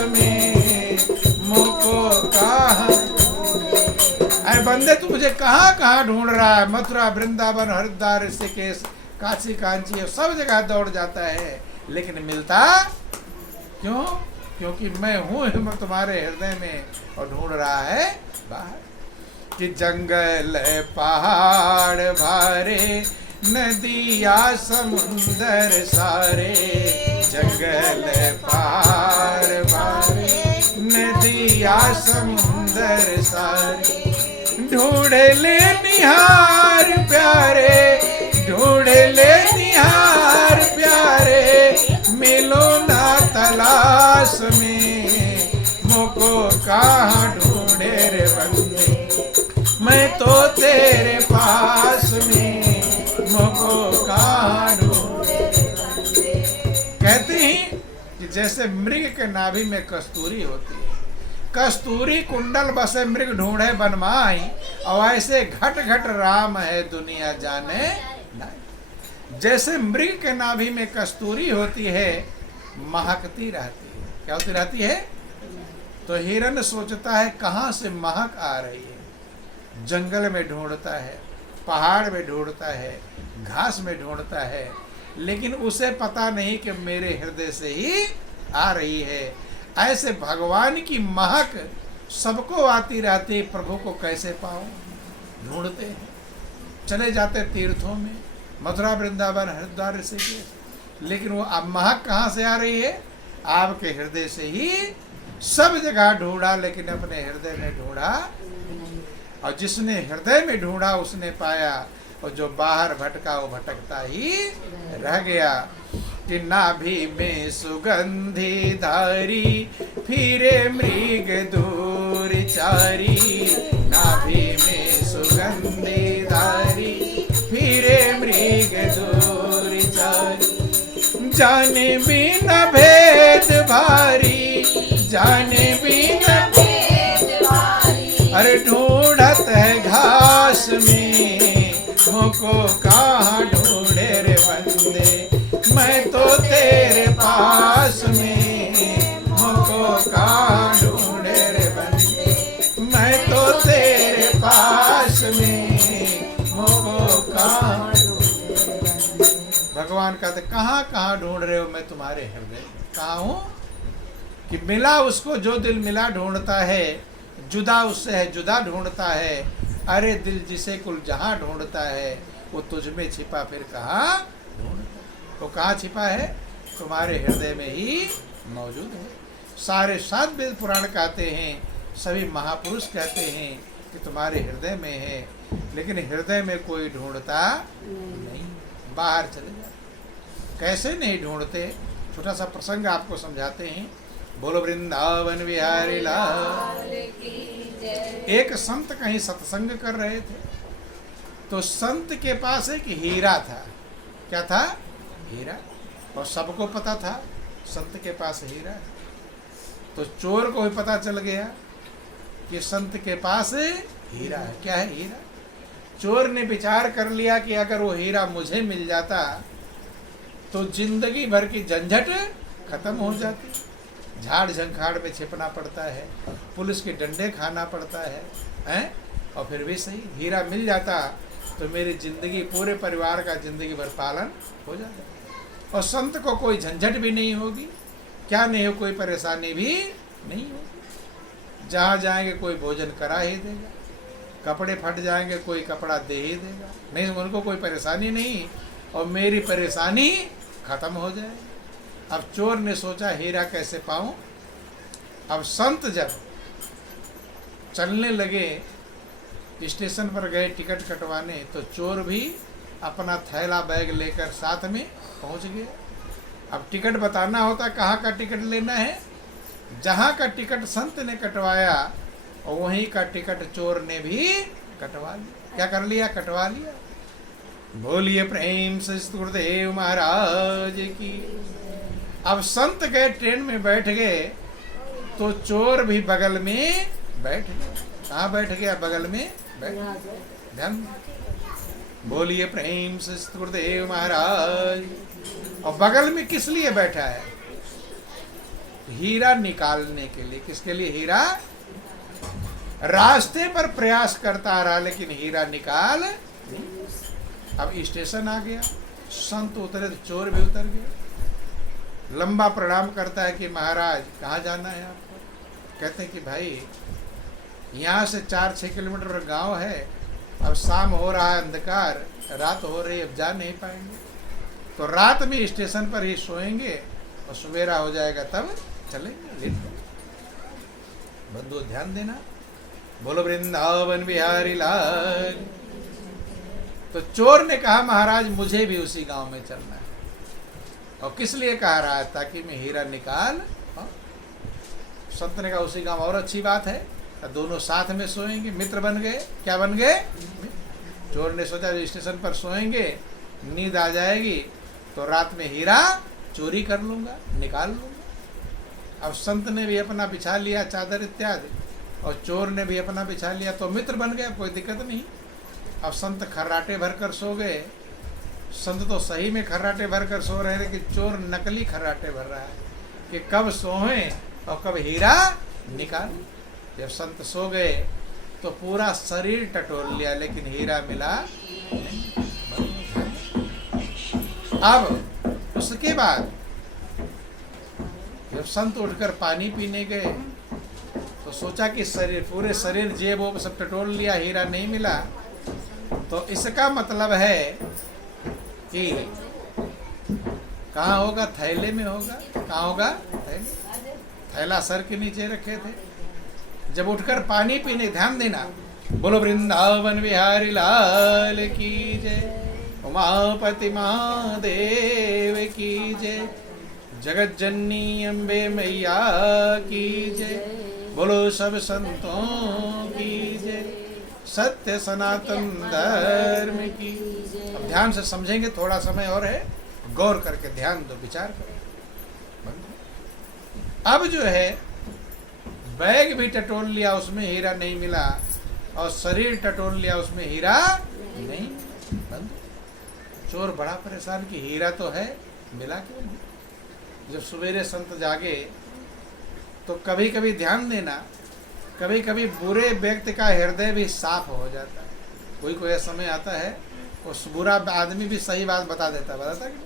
में मुझको कहाँ, अरे बंदे तू मुझे कहाँ कहाँ ढूंढ रहा है। मथुरा, वृंदावन, हरिद्वार, ऋषिकेश, काशी, कांची, सब जगह दौड़ जाता है, लेकिन मिलता क्यों? क्योंकि मैं हूँ तुम्हारे हृदय में और ढूंढ रहा है बाहर। कि जंगल पहाड़ भारे, नदिया समुंदर सारे, जंगल पहाड़ भारे, नदिया समुंदर सारे, ढूंढ ले निहार प्यारे, ढूंढ ले निहार प्यारे, मिलो ना तलाश में, मुझको कहाँ ढूंढे रे बंदे, मैं तो तेरे पास में, मुझको कहाँ ढूंढे रे बंदे। कहते हैं कि जैसे मृग के नाभि में कस्तूरी होती है, कस्तूरी कुंडल बसे मृग ढूंढे बनमाई, और ऐसे घट घट राम है दुनिया जाने नहीं। जैसे मृग के नाभि में कस्तूरी होती है, महकती रहती है। क्या होती रहती है? तो हिरण सोचता है कहाँ से महक आ रही है। जंगल में ढूंढता है, पहाड़ में ढूंढता है, घास में ढूंढता है, लेकिन उसे पता नहीं कि मेरे हृदय से ही आ रही है। ऐसे भगवान की महक सबको आती रहती है, प्रभु को कैसे पाऊं? ढूंढते हैं, चले जाते तीर्थों में, मथुरा, वृंदावन, हरिद्वार, ऋषिकेश, लेकिन वो अब महक कहाँ से आ रही है? आपके हृदय से ही। सब जगह ढूंढा, लेकिन अपने हृदय में ढूंढा, और जिसने हृदय में ढूंढा उसने पाया, और जो बाहर भटका वो भटकता ही रह गया। कि नाभि में सुगंधि धारी, फिरे मृग दूर चारी, नाभि में सुगंधि धारी, फिरे मृग दूर चारी, जाने बिना भेद भारी, जाने बिना भेद भारी, अरे ढूंढत है घास में, मुझको कहाँ ढूंढे रे बंदे, मैं तो तेरे पास में, मुझको कहाँ ढूंढे रे बंदे, मैं तो तेरे पास में, मुझको कहाँ ढूंढे रे बंदे। भगवान कहते कहाँ कहाँ ढूंढ रहे हो? मैं तुम्हारे हृदय में कहाँ हूँ? कि मिला उसको जो दिल मिला ढूंढता है, जुदा उससे है जुदा ढूंढता है, अरे दिल जिसे कुल जहाँ ढूंढता है, वो तुझ में छिपा फिर कहाँ ढूंढता है? वो कहाँ छिपा है? तुम्हारे हृदय में ही मौजूद है। सारे सात वेद पुराण कहते हैं, सभी महापुरुष कहते हैं कि तुम्हारे हृदय में है, लेकिन हृदय में कोई ढूंढता नहीं, बाहर चले जाते। कैसे नहीं ढूंढते? छोटा सा प्रसंग आपको समझाते हैं। बोलो वृंदावन बिहारी लाल की। एक संत कहीं सत्संग कर रहे थे, तो संत के पास एक हीरा था। क्या था? हीरा। और सबको पता था संत के पास हीरा है। तो चोर को भी पता चल गया कि संत के पास हीरा है। क्या है? हीरा। चोर ने विचार कर लिया कि अगर वो हीरा मुझे मिल जाता तो जिंदगी भर की झंझट खत्म हो जाती। झाड़ झंखाड़ में छिपना पड़ता है, पुलिस के डंडे खाना पड़ता है, हैं? और फिर भी सही हीरा मिल जाता तो मेरी जिंदगी, पूरे परिवार का जिंदगी भर पालन हो जाता, और संत को कोई झंझट भी नहीं होगी। क्या नहीं हो? कोई परेशानी भी नहीं होगी। जहाँ जाएंगे कोई भोजन करा ही देगा, कपड़े फट जाएंगे कोई कपड़ा दे ही देगा, नहीं उनको कोई परेशानी नहीं, और मेरी परेशानी खत्म हो जाएगी। अब चोर ने सोचा हीरा कैसे पाऊं। अब संत जब चलने लगे, स्टेशन पर गए टिकट कटवाने, तो चोर भी अपना थैला बैग लेकर साथ में पहुंच गए। अब टिकट बताना होता, कहाँ का टिकट लेना है? जहाँ का टिकट संत ने कटवाया और वहीं का टिकट चोर ने भी कटवा लिया। क्या कर लिया? कटवा लिया। बोलिए प्रेम से गुरुदेव महाराज की। अब संत गए, ट्रेन में बैठ गए, तो चोर भी बगल में बैठ गया। कहाँ बैठ गया? बगल में बैठ गया। बोलिए प्रेम से गुरुदेव महाराज। और बगल में किस लिए बैठा है? हीरा निकालने के लिए। किसके लिए? हीरा। रास्ते पर प्रयास करता रहा लेकिन हीरा निकाल नहीं। अब स्टेशन आ गया, संत उतरे तो चोर भी उतर गया। लंबा प्रणाम करता है कि महाराज कहाँ जाना है आपको? कहते हैं कि भाई यहाँ से 4-6 किलोमीटर गांव है, अब शाम हो रहा है, अंधकार, रात हो रही है, अब जा नहीं पाएंगे, तो रात में स्टेशन पर ही सोएंगे और सवेरा हो जाएगा तब चलेंगे। बंधु ध्यान देना, बोलो वृंदावन बिहारी लाल। तो चोर ने कहा महाराज मुझे भी उसी गांव में चलना है। और किस लिए कह रहा है? ताकि मैं हीरा निकाल। संत ने कहा उसी गांव, और अच्छी बात है, तो दोनों साथ में सोएंगे, मित्र बन गए। क्या बन गए? चोर ने सोचा जो स्टेशन पर सोएंगे, नींद आ जाएगी तो रात में हीरा चोरी कर लूंगा, निकाल लूंगा। अब संत ने भी अपना बिछा लिया चादर इत्यादि, और चोर ने भी अपना बिछा लिया, तो मित्र बन गया, कोई दिक्कत नहीं। अब संत खर्राटे भरकर सो गए। संत तो सही में खर्राटे भरकर सो रहे हैं, लेकिन चोर नकली खर्राटे भर रहा है कि कब सोएं और कब हीरा निकाल। जब संत सो गए तो पूरा शरीर टटोल लिया लेकिन हीरा मिला नहीं। अब उसके बाद जब संत उठकर पानी पीने गए तो सोचा कि शरीर, पूरे शरीर जेब वो सब टटोल लिया, हीरा नहीं मिला। तो इसका मतलब है कि कहाँ होगा? थैले में होगा। कहाँ होगा? थैला सर के नीचे रखे थे। जब उठकर पानी पीने, ध्यान देना, बोलो वृंदावन बिहारी लाल की जय, उमापति महादेव की जय, जगत जननी अम्बे मैया की जय, बोलो सब संतों की जय, सत्य सनातन धर्म की। अब ध्यान से समझेंगे, थोड़ा समय और है, गौर करके ध्यान दो, विचार करो। अब जो है बैग भी टटोल लिया, उसमें हीरा नहीं मिला, और शरीर टटोल लिया, उसमें हीरा नहीं। चोर बड़ा परेशान कि हीरा तो है, मिला क्यों नहीं। जब सवेरे संत जागे तो कभी कभी ध्यान देना, कभी कभी बुरे व्यक्ति का हृदय भी साफ हो जाता है। कोई कोई समय आता है उस बुरा आदमी भी सही बात बता देता, बताता कि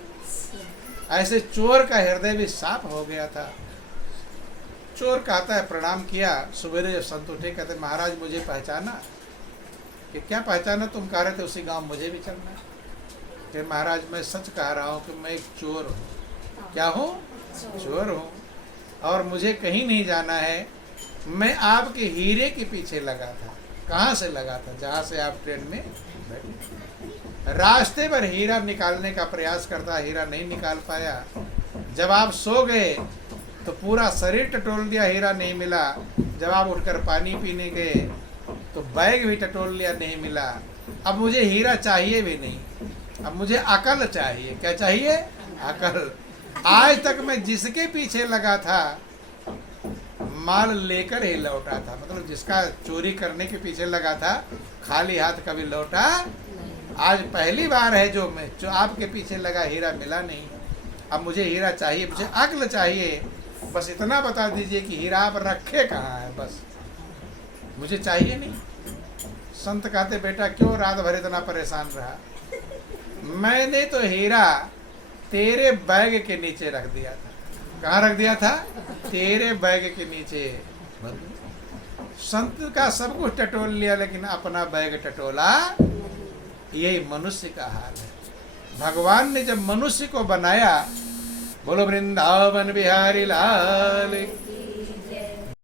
ऐसे चोर का हृदय भी साफ हो गया था। चोर कहता है, प्रणाम किया, सवेरे जब संत उठे कहते महाराज मुझे पहचाना? कि क्या पहचाना? तुम कह रहे थे उसी गांव मुझे भी चलना है। कि महाराज मैं सच कह रहा हूँ कि मैं एक चोर हूँ। क्या हूँ? चोर हूँ, और मुझे कहीं नहीं जाना है। मैं आपके हीरे के पीछे लगा था। कहाँ से लगा था? जहाँ से आप ट्रेन में बैठे। रास्ते पर हीरा निकालने का प्रयास करता, हीरा नहीं निकाल पाया। जब आप सो गए तो पूरा शरीर टटोल दिया, हीरा नहीं मिला। जब आप उठकर पानी पीने गए तो बैग भी टटोल लिया, नहीं मिला। अब मुझे हीरा चाहिए भी नहीं, अब मुझे अकल चाहिए। क्या चाहिए? अकल। आज तक मैं जिसके पीछे लगा था माल लेकर ही लौटा था, मतलब जिसका चोरी करने के पीछे लगा था खाली हाथ कभी लौटा। आज पहली बार है जो मैं आपके पीछे लगा, हीरा मिला नहीं। अब मुझे हीरा चाहिए, मुझे अक्ल चाहिए। बस इतना बता दीजिए कि हीरा आप रखे कहाँ है, बस मुझे चाहिए नहीं। संत कहते बेटा क्यों रात भर इतना परेशान रहा? मैंने तो हीरा तेरे बैग के नीचे रख दिया था। कहाँ रख दिया था? तेरे बैग के नीचे। संत का सब कुछ टटोल लिया लेकिन अपना बैग टटोला। यही मनुष्य का हाल है। भगवान ने जब मनुष्य को बनाया, बोलो वृंदावन बिहारी लाल